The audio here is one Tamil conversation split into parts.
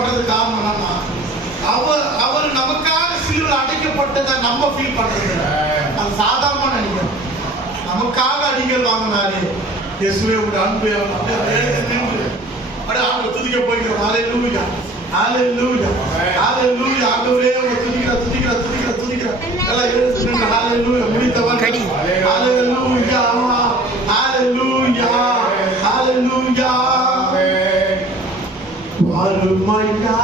பண்றது காரணம் என்னன்னா, அவர் நமக்காக சிலுவையில் அடைக்கப்பட்டதை நம்ம ஃபீல் பண்றது அது சாதாரணமா நினைக்கிறோம். நமக்காக அடிகள் வாங்கினாரு இயேசுவே, உங்களுடைய அன்பு அப்படியே ஆண்டு துதிக்க போய்க்கிறோம். ஹல்லேலூயா, ஹல்லேலூயா, ஹல்லேலூயா. ஆண்டவரே உங்களை துதிக்கிற எல்லாம் எழுந்து நின்று ஹல்லேலூயா. முடித்தவன் ஹல்லேலூயா, ஹல்லேலூயா, ஹல்லேலூயா. வருமையா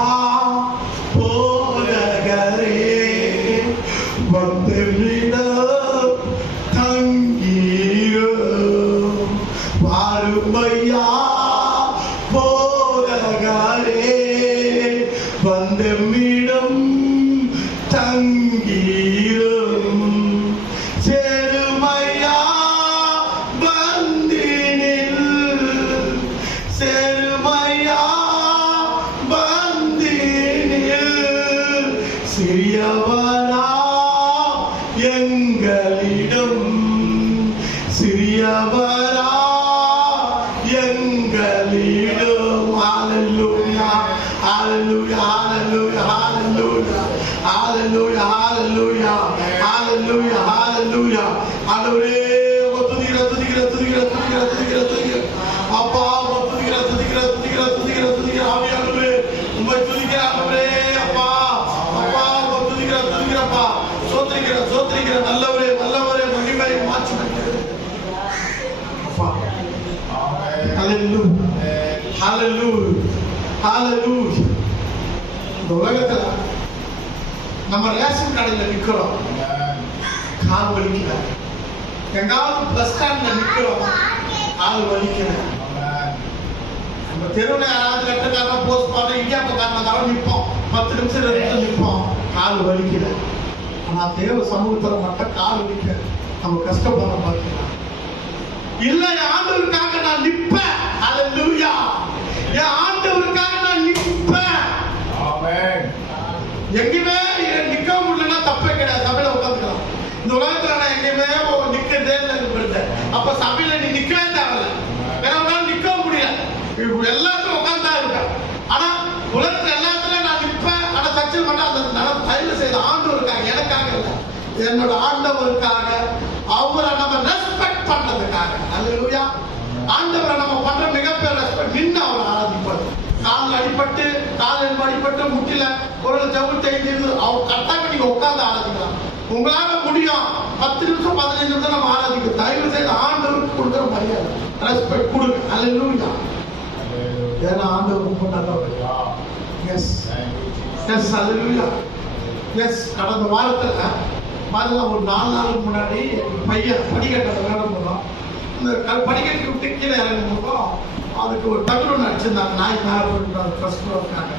போதகரே வந்தெம்மிடம் தங்கீரோ. வருமையா போதகரே வந்தெம்மிடம் தங்கீரோ. செருமையா பந்தினில், செருமையா சிறியவரா எங்களிடம், சிறியவரா எங்களிடம். ஹல்லேலூயா, ஹல்லேலூயா, ஹல்லேலூயா, ஹல்லேலூயா, ஹல்லேலூயா, ஹல்லேலூயா, ஹல்லேலூயா, ஹல்லேலூயா. ஆண்டவரே துதிக்கிற அப்பா, துதிக்கிற ஆவியானவரே, உம்மை துதிக்கிற ஆண்டவரே. அப்பா துதிக்கிறப்பா, சோத்திரிக்கிற நல்லவரே, மகிமை மாற்றி அப்பா. ஹல்லேலூயா, ஹல்லேலூயா, ஹல்லேலூயா. இந்த உலகத்துல நம்ம ரேஷன் கடையில் நிக்கிறோம், கால் வலிக்கல. எங்காவது பஸ் ஸ்டாண்ட்ல நிக்கிறோம், கால் வலிக்கல. நம்ம தெருவில் யாராவது கட்டுக்காரன் போஸ்ட் பண்ண இடியாப்பக்காரன் நிற்போம், 10 நிமிஷம் 2 நிமிஷம் நிற்போம், கால் வலிக்கல. ஆனா தேவ சமூகத்துல மட்டும் கால் வலிக்க நம்ம கஷ்டப்பட பார்க்கலாம். இல்ல, என் ஆண்டவருக்காக நான் நிற்பேன். ஹல்லேலூயா, என் ஆண்டவருக்காக நான் நிற்பேன். ஆமென். எங்கேயுமே நிக்க முடியலன்னா தப்பே கிடையாது, சபையில உட்காந்துக்கலாம். இந்த உலகத்துல நான் எங்கேயுமே நிக்கிறதே இல்லை. அப்ப சபையில நீ நிக்கவே தேவையில்லை, வேற நிக்க முடியாது. எல்லாத்துக்கும் உட்கார்ந்தா இருப்பேன். ஆனா உலகத்துல எல்லாத்துலயும் நான் நிற்பேன். ஆனா சர்ச்சில் மட்டும் அந்த தயவு செய்த ஆண்டவருக்காக, எனக்காக இல்லை, என்னோட ஆண்டவருக்காக, அவரை நம்ம ரெஸ்பெக்ட் பண்றதுக்காக. ஹல்லேலூயா. ஆண்டவரை நம்ம பண்ற மிகப்பெரிய ரெஸ்பெக்ட். நின்று அவரை ஆராதிப்பது. காலில் அடிபட்டு, காலில் அடிபட்டு, முட்டில ஒரு ஜவு தேய்ந்து அவர் கரெக்டாக நீங்க உட்கார்ந்து ஆராதிக்கலாம். உங்களால முடியும். 10 நிமிஷம் 15 நிமிஷம் நம்ம ஆராதிக்க. தயவு செய்து ஆண்டவருக்கு கொடுக்குற மரியாதை, ரெஸ்பெக்ட் கொடுங்க. ஹல்லேலூயா. ஏன்னா ஆண்டவர் கூப்பிட்டாங்க. எஸ் எஸ், ஹல்லேலூயா. எஸ். கடந்த வாரத்துல பாருங்க, ஒரு 4 நாளுக்கு முன்னாடி பையன் படிக்கட்டை விளையாட போனோம். இந்த படிக்கட்டு விட்டு கீழே இறங்கும்போதும் அதுக்கு ஒரு தகடு ஒன்று அடிச்சிருந்தாங்க. நாய் மேலே ஃபர்ஸ்ட் ஃப்ளோருக்காக.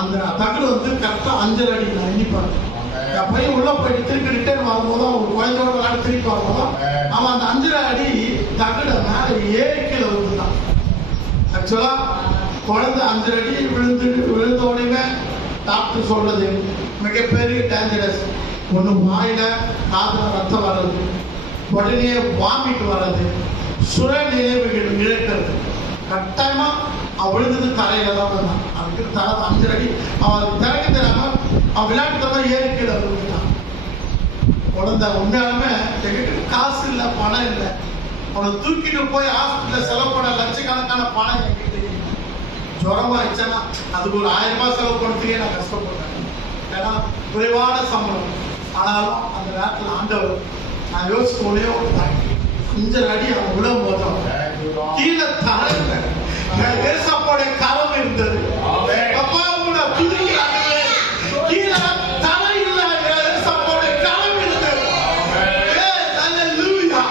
அந்த தகடு கரெக்டாக 5 அடி நான் எண்ணிப்பாங்க. என் பையன் உள்ள போயிட்டு திருப்பி ரிட்டர்ன் வரும்போதும் ஒரு குழந்தையோட விளையாட திருப்பி வரும்போதும் அவன் அந்த 5 அடி தகட மேலே ஏறி கீழே விழுந்துட்டான். ஆக்சுவலா குழந்தை 5 அடி விழுந்த உடனே டாக்டர் சொல்றது மிகப்பெரிய டேஞ்சரஸ். ஒன்று வாயில காதுல ரத்தம் வர்றது, உடனே வாமிட் வர்றது, சுர நினைவுகள் இழக்கிறது. கட்டாயமா அவன் விழுந்தது தரையில தான் வந்தான். அதுக்கு தலை 5 அடி அவன் திறக்க தெரியாம அவன் விளையாட்டுத்தனமா ஏறி கீழே விழுந்துட்டான். குழந்தை உண்மையாலுமே காசு இல்லை, பணம் இல்லை. அவனை தூக்கிட்டு போய் ஹாஸ்பிட்டல் செலவு பண்ண லட்சக்கணக்கான பணம் என்கிட்ட. ஜுரம் ஆயிடுச்சுன்னா அதுக்கு ஒரு 1000 ரூபாய் செலவு பண்ணுறதுக்கே நான் கஷ்டப்பட்டேன். ஏன்னா குறைவான சம்பளம். ஆனாலும் அந்த நேரத்தில் ஆண்டவர் நான் யோசிக்க ஒரே ஒரு 5 அடி அவன் விழும் போதும் கீழே தரல ஏசப்பாவுடைய கரம் இருந்தது. அப்பா உங்களை துதிக்கிறாங்க, கீழே தலை இல்ல, ஏசப்பாவுடைய கரம் இருந்தது. ஹல்லேலூயா,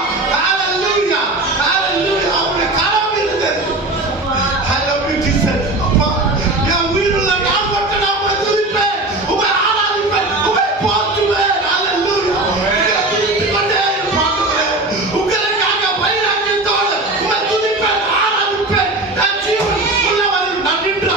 ஹல்லேலூயா, ஹல்லேலூயா. அவருடைய கரம் இருந்தது. I love you Jesus. அப்பா, என் உயிருள்ள நான் மட்டும் நான் உங்களை துதிப்பேன், உங்களை ஆராதிப்பேன், உங்களை போற்றுவேன். ஹல்லேலூயா. துதித்துக் கொண்டே இருப்பாங்க. உங்களுக்காக வைராக்கியத்தோடு உங்களை துதிப்பேன், ஆராதிப்பேன். நான் ஜீவன் உள்ளவரை நான் நின்று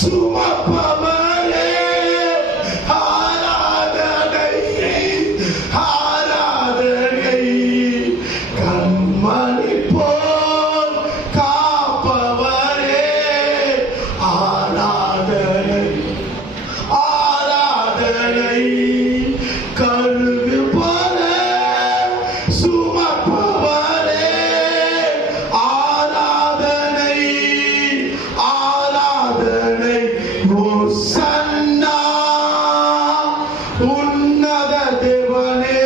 சுமப்பவரே ஆராதனை ஆராதனை கண்மணி போல் காப்பவரே ஆராதனை ஆராதனை கருது போல சுமப்பவரே ஆராதனை ஆராதனை ஓசன்னா உன்னத தேவனே